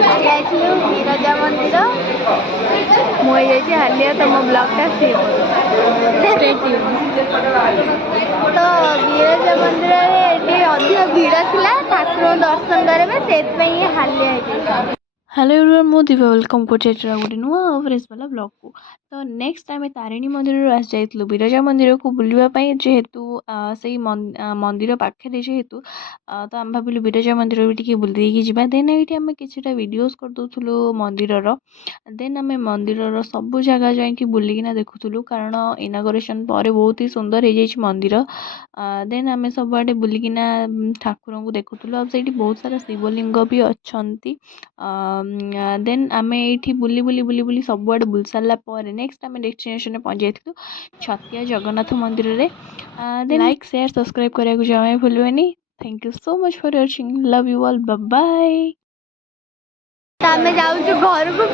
ଯାଇଥିଲୁ ବିରଜା ମନ୍ଦିର। ମୁଁ ହେଇଯାଇଛି ହାଲିଆ ତମ ବ୍ଲଗ୍ଟା ସିଏ ତ ବିରଜା ମନ୍ଦିରରେ ଏଠି ଅଧିକ ଭିଡ଼ ଥିଲା ଠାକୁରଙ୍କୁ ଦର୍ଶନ କରିବା ସେଥିପାଇଁ ହାଲିଆ ହେଇଯାଇଛି। हेलो एवरीवन मु दिव्या वेलकम कर गोटे नुआ फ्रेश वाला ब्लॉग को। तो नेक्स्ट आम तारिणी मंदिर आसी जाइलु बिरजा मंदिर को बुलवाई जेहेतु से मंदिर पाखे जेहेतु तो आम भाविलु बिरजा मंदिर भी टी बुल जावा। देन ये आम कि वीडियोस करदूलु मंदिर देन आम मंदिर सब जगह जाकि बुलिकिना देखुलु कारण इनागोरेशन पर बहुत ही सुंदर हो जाए मंदिर। देन आम सब आड़े बुलिकिना ठाकुर को देखुलु आ बहुत सारा शिवलिंग भी अच्छा। देन आम ये बुली बुली बुली बुली सबुआड़े बुल सारा नेक्स्ट आम डेस्टिनेशन पहुंच जाइलु छतिया जगन्नाथ मंदिर रे। लाइक शेयर सब्सक्राइब करने को जमा भूलवेनी। Thank you so much for watching. Love you all. Bye bye. आम जाऊँ घर को